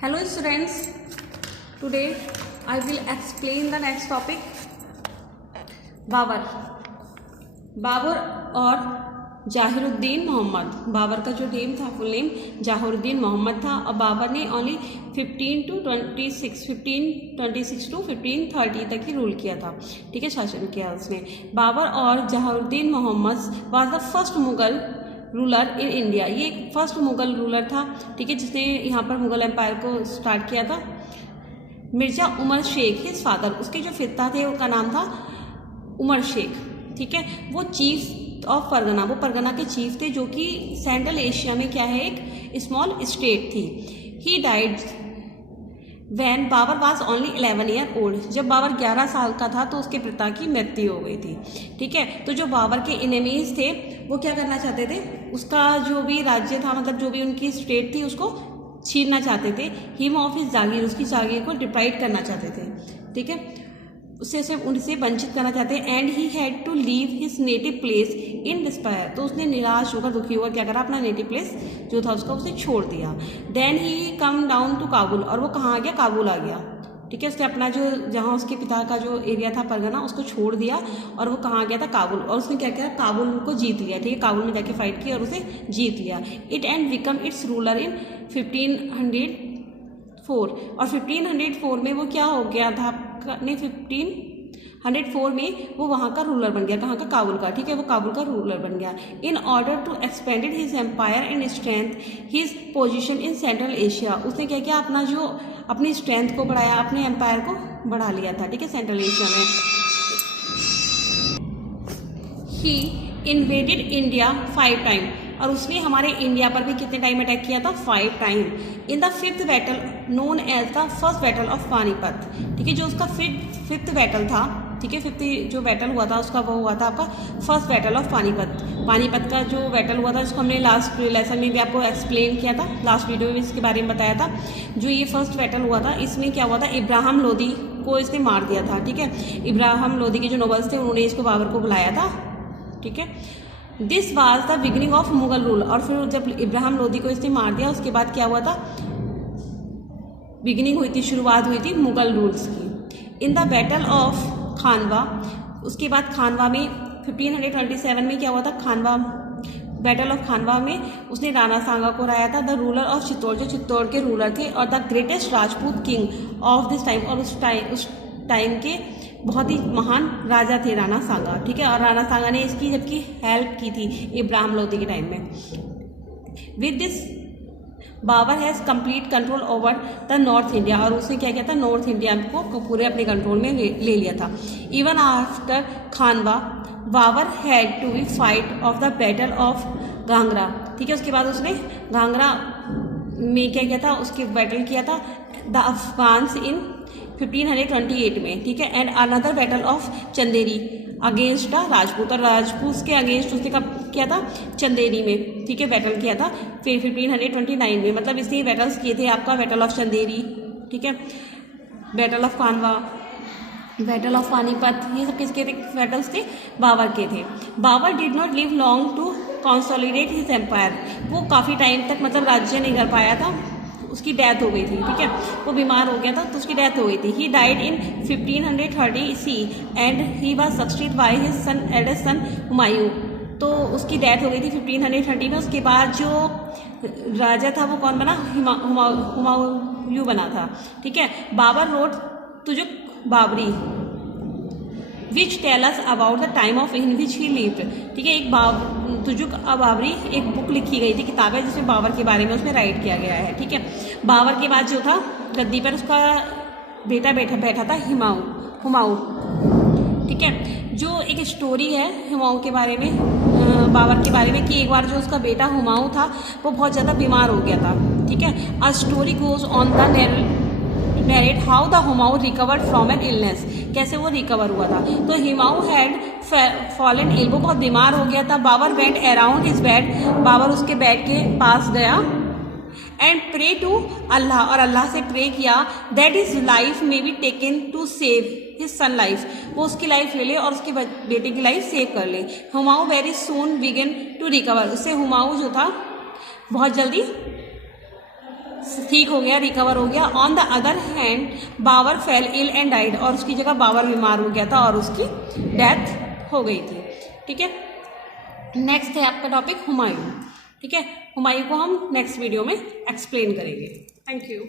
Hello students, today I will explain the next topic Babar. Babar और जहीरुद्दीन मोहम्मद। बाबर का जो नेम था फुल नेम जहीरुद्दीन मोहम्मद था और बाबर ने ओनली 1526 टू 1530 तक ही रूल किया था। ठीक है, शासन किया उसने। बाबर और Zahiruddin Mohammad was the first Mughal ruler in India. ये फर्स्ट मुगल रूलर था, ठीक है, जिसने यहाँ पर मुगल एम्पायर को स्टार्ट किया था। मिर्जा उमर शेख हिज फादर, उसके जो पिता थे उनका नाम था उमर शेख। ठीक है, वो चीफ ऑफ परगना, वो परगना के चीफ थे, जो कि सेंट्रल एशिया में क्या है, एक स्मॉल स्टेट थी। He died when Babur was only 11 year old. जब बाबर 11 साल का था तो उसके पिता की मृत्यु हो गई थी। ठीक है, तो जो बाबर के इनेमीज थे वो क्या करना चाहते थे, उसका जो भी राज्य था, मतलब जो भी उनकी स्टेट थी, उसको छीनना चाहते थे। हिम ऑफ हिज जागीर, उसकी जागीर को डिप्राइव करना चाहते थे। ठीक है, उससे उनसे वंचित करना चाहते हैं। And he had to leave his native place in despair, तो उसने निराश होकर दुखी होकर क्या करा, अपना नेटिव प्लेस जो था उसका उसे छोड़ दिया। Then he come down to Kabul, और वो कहाँ आ गया, काबुल आ गया। ठीक है, उसने अपना जो जहाँ उसके पिता का जो एरिया था परगना, उसको छोड़ दिया और वो कहाँ गया था, काबुल। और उसने क्या किया, काबुल को जीत लिया। ठीक है, काबुल में जाके फाइट की और उसे जीत लिया। It and become it's ruler in 1504, और 1504 में वो क्या हो गया था, नहीं 1504 में वो वहाँ का रूलर बन गया। कहाँ का, काबुल का। ठीक है, वो काबुल का रूलर बन गया। In order to expanded his empire and strength his position in central Asia, उसने क्या किया, अपना जो अपनी स्ट्रेंथ को बढ़ाया, अपने एम्पायर को बढ़ा लिया था। ठीक है, सेंट्रल एशिया में। ही इन्वेडेड इंडिया 5 टाइम, और उसने हमारे इंडिया पर भी कितने टाइम अटैक किया था, 5 time. In the 5th battle known as the first battle of Panipat. ठीक है, जो उसका 5th बैटल था, ठीक है, 5th जो बैटल हुआ था उसका वो हुआ था आपका first battle of Panipat. Panipat का जो बैटल हुआ था, जिसको हमने लास्ट लेसन में भी आपको एक्सप्लेन किया था, लास्ट वीडियो में इसके बारे में बताया था। जो ये फर्स्ट बैटल हुआ था, इसमें क्या हुआ था, इब्राहिम लोदी को इसने मार दिया था। ठीक है, इब्राहिम लोदी के जो नोबल्स थे उन्होंने इसको बाबर को बुलाया था। ठीक है, this was the beginning of Mughal rule. और फिर जब इब्राहिम लोदी को इसने मार दिया, उसके बाद क्या हुआ था, बिगिनिंग हुई थी, शुरुआत हुई थी मुगल रूल्स की। इन द बैटल ऑफ खानवा, उसके बाद खानवा में 1527 में क्या हुआ था, खानवा बैटल ऑफ खानवा में उसने राणा सांगा को हराया था, द रूलर ऑफ चित्तौड़, जो चित्तौड़ के रूलर थे, और the greatest Rajput king of this time, और उस टाइम के बहुत ही महान राजा थे राणा सांगा। ठीक है, और राणा सांगा ने इसकी जबकि हेल्प की थी इब्राहिम लोदी के टाइम में। With this Babur has complete control over the north India, और उसने क्या किया था, नॉर्थ इंडिया को पूरे अपने कंट्रोल में ले लिया था। Even after Khanwa Babur had to be fight of the battle of Ghaghra. ठीक है, उसके बाद उसने घाघरा में क्या किया था, उसके बैटल किया था द अफगान्स इन 1528 में। ठीक है, and another battle of Chanderi against the Rajput, और राजपूत के अगेंस्ट उसने कब किया था, चंदेरी में। ठीक है, बैटल किया था फिर 1529 में। मतलब इसने बैटल्स किए थे आपका, बैटल ऑफ चंदेरी, ठीक है, battle of Khanwa, battle of Panipat, ये सब किसके थे बैटल्स थे, बाबर के थे। Babur did not live long to consolidate his empire, वो काफ़ी टाइम तक मतलब राज्य नहीं कर पाया था, उसकी डेथ हो गई थी। ठीक है, वो बीमार हो गया था तो उसकी डेथ हो गई थी। He died in 1530 C and he was succeeded by his son eldest son Humayun, तो उसकी डेथ हो गई थी 1530 में। उसके बाद जो राजा था वो कौन बना, हुमायूं बना था। ठीक है, Babur wrote Tuzuk Babri which tell us about the time of in which he lived. ठीक है, एक तुजुक बाबरी एक बुक लिखी गई थी, किताब है, जिसमें बाबर के बारे में उसमें राइट किया गया है। ठीक है, बाबर के बाद जो था गद्दी पर उसका बेटा बैठा था हुमायूं। ठीक है, जो एक स्टोरी है हुमायूं के बारे में, बाबर के बारे में, कि एक बार जो उसका बेटा हुमायूं था वो बहुत ज़्यादा बीमार हो गया था। ठीक है, a story goes on the narrate how the Humayun recovered from an illness, कैसे वो रिकवर हुआ था। तो हुमायूं हैड फॉलन इल, वो बहुत बीमार हो गया था। Babur went around his bed, Babur उसके बेड के पास गया, एंड प्रे टू अल्लाह, और अल्लाह से प्रे किया that his life may be taken to save his son life, वो उसकी लाइफ ले ले और उसके बेटे की लाइफ सेव कर ले। Humayun very soon begin to recover, उससे हुमायूं जो था बहुत जल्दी ठीक हो गया, रिकवर हो गया। On the other hand Babur fell ill and died, और उसकी जगह बाबर बीमार हो गया था और उसकी डेथ हो गई थी। ठीक है, नेक्स्ट है आपका टॉपिक हुमायूं। ठीक है, हुमायूं को हम नेक्स्ट वीडियो में एक्सप्लेन करेंगे। Thank you.